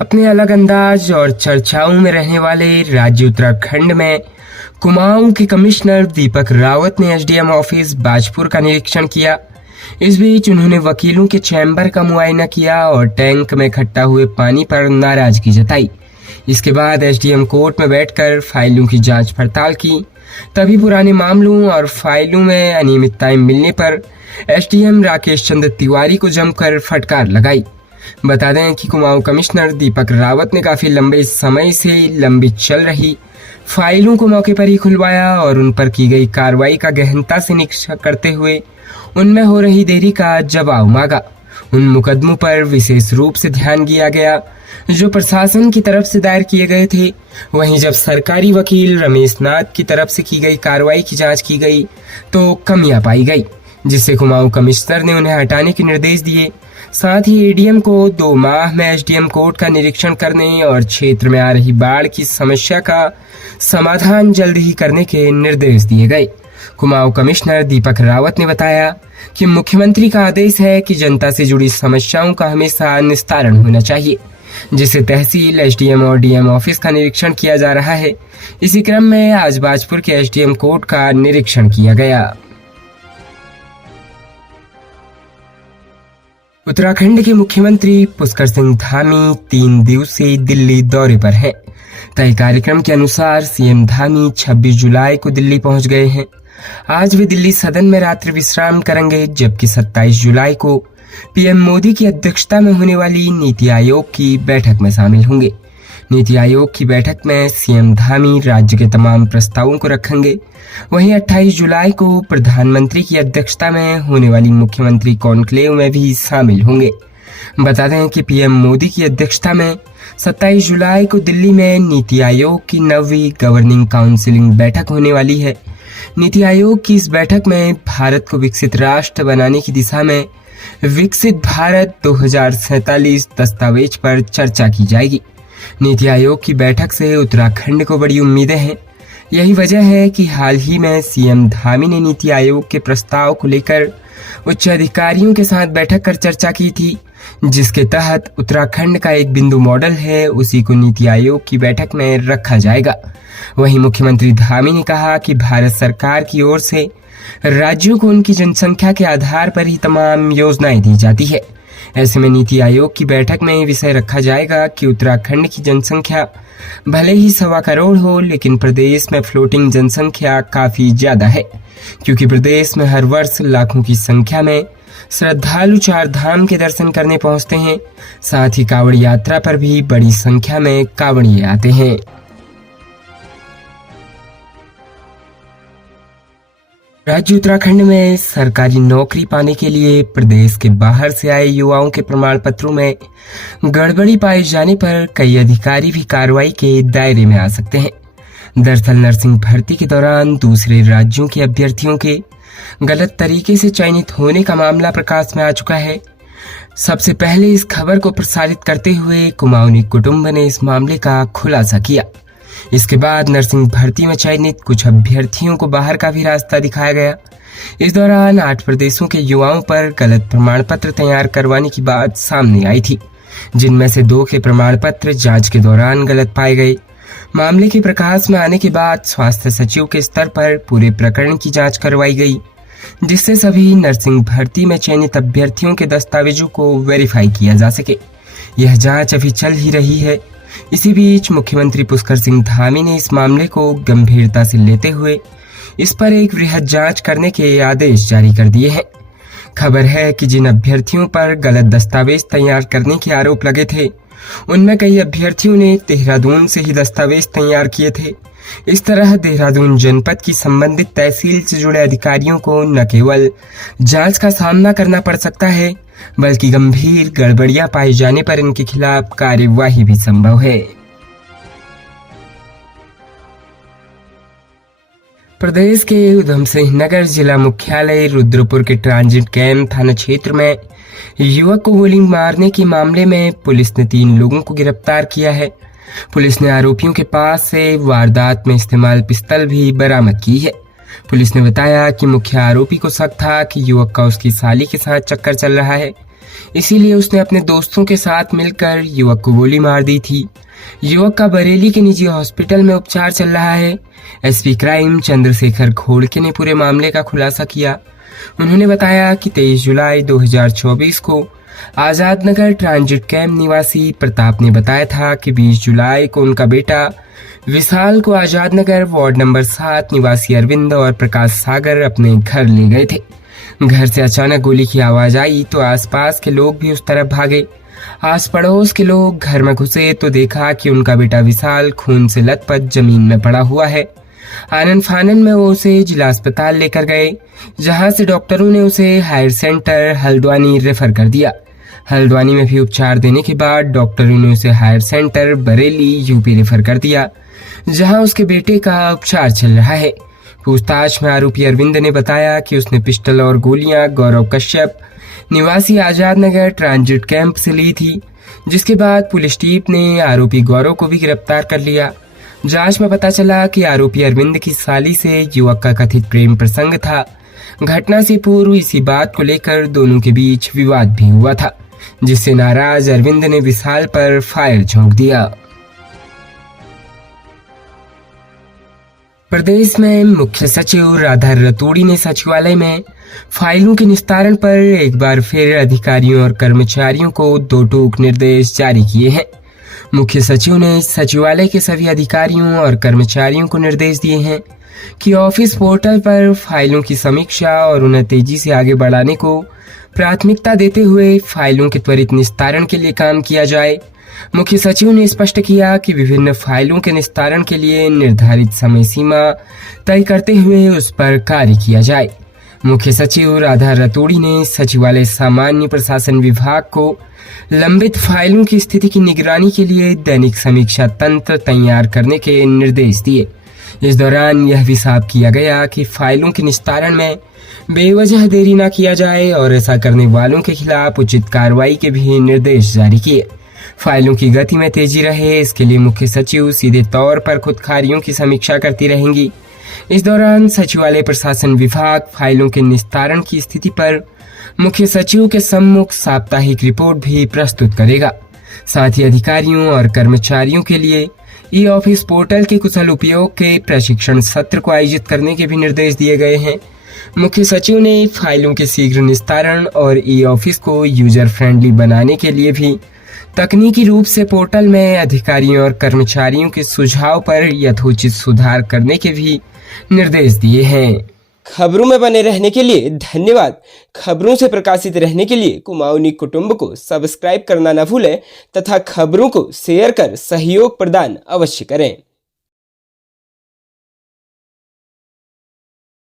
अपने अलग अंदाज और चर्चाओं में रहने वाले राज्य उत्तराखंड में कुमाऊं के कमिश्नर दीपक रावत ने एसडीएम ऑफिस बाजपुर का निरीक्षण किया। इस बीच उन्होंने वकीलों के चैम्बर का मुआयना किया और टैंक में इकट्ठा हुए पानी पर नाराजगी जताई। इसके बाद एसडीएम कोर्ट में बैठकर फाइलों की जांच पड़ताल की। तभी पुराने मामलों और फाइलों में अनियमितताएं मिलने पर एसडीएम राकेश चंद्र तिवारी को जमकर फटकार लगाई। बता दें कि कुमाऊं कमिश्नर दीपक रावत ने काफी लंबे समय से लंबित चल रही फाइलों को मौके पर ही खुलवाया और उन पर की गई कार्रवाई का गहनता से निरीक्षण करते हुए उनमें हो रही देरी का जवाब मांगा। उन मुकदमों पर विशेष रूप से ध्यान दिया गया जो प्रशासन की तरफ से दायर किए गए थे। वहीं जब सरकारी वकील रमेश नाथ की तरफ से की गई कार्रवाई की जांच की गई तो कमियां पाई गई, जिससे कुमाऊं कमिश्नर ने उन्हें हटाने के निर्देश दिए। साथ ही एडीएम को 2 माह में एसडीएम कोर्ट का निरीक्षण करने और क्षेत्र में आ रही बाढ़ की समस्या का समाधान जल्द ही करने के निर्देश दिए गए। कुमाऊं कमिश्नर दीपक रावत ने बताया कि मुख्यमंत्री का आदेश है कि जनता से जुड़ी समस्याओं का हमेशा निस्तारण होना चाहिए, जिसे तहसील, एसडीएम और डीएम ऑफिस का निरीक्षण किया जा रहा है। इसी क्रम में आज बाजपुर के एसडीएम कोर्ट का निरीक्षण किया गया। उत्तराखंड के मुख्यमंत्री पुष्कर सिंह धामी 3 दिवसीय दिल्ली दौरे पर हैं। तय कार्यक्रम के अनुसार सीएम धामी 26 जुलाई को दिल्ली पहुंच गए हैं। आज वे दिल्ली सदन में रात्रि विश्राम करेंगे, जबकि 27 जुलाई को पीएम मोदी की अध्यक्षता में होने वाली नीति आयोग की बैठक में शामिल होंगे। नीति आयोग की बैठक में सीएम धामी राज्य के तमाम प्रस्तावों को रखेंगे। वहीं 28 जुलाई को प्रधानमंत्री की अध्यक्षता में होने वाली मुख्यमंत्री कॉन्क्लेव में भी शामिल होंगे। बता दें कि पीएम मोदी की अध्यक्षता में 27 जुलाई को दिल्ली में नीति आयोग की 9वीं गवर्निंग काउंसिलिंग बैठक होने वाली है। नीति आयोग की इस बैठक में भारत को विकसित राष्ट्र बनाने की दिशा में विकसित भारत 2047 दस्तावेज पर चर्चा की जाएगी। नीति आयोग की बैठक से उत्तराखंड को बड़ी उम्मीदें हैं। यही वजह है कि हाल ही में सीएम धामी ने नीति आयोग के प्रस्ताव को लेकर उच्च अधिकारियों के साथ बैठक कर चर्चा की थी, जिसके तहत उत्तराखंड का एक बिंदु मॉडल है, उसी को नीति आयोग की बैठक में रखा जाएगा। वहीं मुख्यमंत्री धामी ने कहा कि भारत सरकार की ओर से राज्यों को उनकी जनसंख्या के आधार पर ही तमाम योजनाएं दी जाती है। ऐसे में नीति आयोग की बैठक में विषय रखा जाएगा कि उत्तराखंड की जनसंख्या भले ही 1.25 करोड़ हो, लेकिन प्रदेश में फ्लोटिंग जनसंख्या काफी ज्यादा है, क्योंकि प्रदेश में हर वर्ष लाखों की संख्या में श्रद्धालु 4 धाम के दर्शन करने पहुंचते हैं। साथ ही कांवड़ यात्रा पर भी बड़ी संख्या में कांवड़िए आते हैं। राज्य उत्तराखंड में सरकारी नौकरी पाने के लिए प्रदेश के बाहर से आए युवाओं के प्रमाण पत्रों में गड़बड़ी पाए जाने पर कई अधिकारी भी कार्रवाई के दायरे में आ सकते हैं। दरअसल नर्सिंग भर्ती के दौरान दूसरे राज्यों के अभ्यर्थियों के गलत तरीके से चयनित होने का मामला प्रकाश में आ चुका है। सबसे पहले इस खबर को प्रसारित करते हुए कुमाऊनी कुटुंब ने इस मामले का खुलासा किया। इसके बाद नर्सिंग भर्ती में चयनित कुछ अभ्यर्थियों को बाहर का भी रास्ता दिखाया गया। इस दौरान 8 प्रदेशों के युवाओं पर गलत प्रमाण पत्र तैयार करवाने की बात सामने आई थी, जिनमें से 2 के प्रमाण पत्र जांच के दौरान गलत पाए गए। मामले के प्रकाश में आने के बाद स्वास्थ्य सचिव के स्तर पर पूरे प्रकरण की जांच करवाई गई, जिससे सभी नर्सिंग भर्ती में चयनित अभ्यर्थियों के दस्तावेजों को वेरीफाई किया जा सके। यह जांच अभी चल ही रही है। इसी बीच मुख्यमंत्री पुष्कर सिंह धामी ने इस मामले को गंभीरता से लेते हुए इस पर एक वृहद जांच करने के आदेश जारी कर दिए हैं। खबर है कि जिन अभ्यर्थियों पर गलत दस्तावेज तैयार करने के आरोप लगे थे, उनमें कई अभ्यर्थियों ने देहरादून से ही दस्तावेज तैयार किए थे। इस तरह देहरादून जनपद की संबंधित तहसील से जुड़े अधिकारियों को न केवल जांच का सामना करना पड़ सकता है, बल्कि गंभीर गड़बड़ियां पाए जाने पर इनके खिलाफ कार्यवाही भी संभव है। प्रदेश के उधम सिंह नगर जिला मुख्यालय रुद्रपुर के ट्रांजिट कैंप थाना क्षेत्र में युवक को गोली मारने के मामले में पुलिस ने 3 लोगों को गिरफ्तार किया है। पुलिस ने आरोपियों के पास से वारदात में इस्तेमाल पिस्तौल भी बरामद की है। पुलिस ने बताया कि मुख्य आरोपी को शक था कि युवक का उसकी साली के साथ चक्कर चल रहा है। इसीलिए उसने अपने दोस्तों के साथ मिलकर युवक को गोली मार दी थी। युवक का बरेली के निजी हॉस्पिटल में उपचार चल रहा है। एसपी क्राइम चंद्रशेखर घोड़के ने पूरे मामले का खुलासा किया। उन्होंने बताया कि 23 जुलाई 2024 को आजाद नगर ट्रांजिट कैंप निवासी प्रताप ने बताया था कि 20 जुलाई को उनका बेटा विशाल को आजाद नगर वार्ड नंबर 7 निवासी अरविंद और प्रकाश सागर अपने घर ले गए थे। घर से अचानक गोली की आवाज आई तो आसपास के लोग भी उस तरफ भागे। आस पड़ोस के लोग घर में घुसे तो देखा कि उनका बेटा विशाल खून से लथपथ जमीन में पड़ा हुआ है। आनन फानन में वो उसे जिला अस्पताल लेकर गए, जहां से डॉक्टरों ने उसे हायर सेंटर हल्द्वानी रेफर कर दिया। हल्द्वानी में भी उपचार देने के बाद डॉक्टरों ने उसे higher centre Bareilly UP refer कर दिया, जहां उसके बेटे का उपचार चल रहा है। पूछताछ में आरोपी अरविंद ने बताया कि उसने पिस्टल और गोलियां गौरव कश्यप निवासी आजाद नगर ट्रांजिट कैंप से ली थी, जिसके बाद पुलिस टीम ने आरोपी गौरव को भी गिरफ्तार कर लिया। जांच में पता चला कि आरोपी अरविंद की साली से युवक का कथित प्रेम प्रसंग था। घटना से पूर्व इसी बात को लेकर दोनों के बीच विवाद भी हुआ था, जिससे नाराज अरविंद ने विशाल पर फायर झोंक दिया। प्रदेश में मुख्य सचिव राधा रतूड़ी ने सचिवालय में फाइलों के निस्तारण पर एक बार फिर अधिकारियों और कर्मचारियों को 2 टूक निर्देश जारी किए हैं। मुख्य सचिव ने सचिवालय के सभी अधिकारियों और कर्मचारियों को निर्देश दिए हैं कि ऑफिस पोर्टल पर फाइलों की समीक्षा और उन्हें तेजी से आगे बढ़ाने को प्राथमिकता देते हुए फाइलों के त्वरित निस्तारण के लिए काम किया जाए। मुख्य सचिव ने स्पष्ट किया कि विभिन्न फाइलों के निस्तारण के लिए निर्धारित समय सीमा तय करते हुए उस पर कार्य किया जाए। मुख्य सचिव राधा रतूड़ी ने सचिवालय सामान्य प्रशासन विभाग को लंबित फाइलों की स्थिति की निगरानी के लिए दैनिक समीक्षा तंत्र तैयार करने के निर्देश दिए। इस दौरान यह भी साफ किया गया कि फाइलों के निस्तारण में बेवजह देरी न किया जाए और ऐसा करने वालों के खिलाफ उचित कार्रवाई के भी निर्देश जारी किए। फाइलों की गति में तेजी रहे, इसके लिए मुख्य सचिव सीधे तौर पर खुद कार्यों की समीक्षा करती रहेंगी। इस दौरान सचिवालय प्रशासन विभाग फाइलों के निस्तारण की स्थिति पर मुख्य सचिव के सम्मुख साप्ताहिक रिपोर्ट भी प्रस्तुत करेगा। साथ ही अधिकारियों और कर्मचारियों के लिए ई ऑफिस पोर्टल के कुशल उपयोग के प्रशिक्षण सत्र को आयोजित करने के भी निर्देश दिए गए हैं। मुख्य सचिव ने फाइलों के शीघ्र निस्तारण और ई ऑफिस को यूजर फ्रेंडली बनाने के लिए भी तकनीकी रूप से पोर्टल में अधिकारियों और कर्मचारियों के सुझाव पर यथोचित सुधार करने के भी निर्देश दिए हैं। खबरों में बने रहने के लिए धन्यवाद। खबरों से प्रकाशित रहने के लिए कुमाऊनी कुटुंब को सब्सक्राइब करना न भूलें तथा खबरों को शेयर कर सहयोग प्रदान अवश्य करें।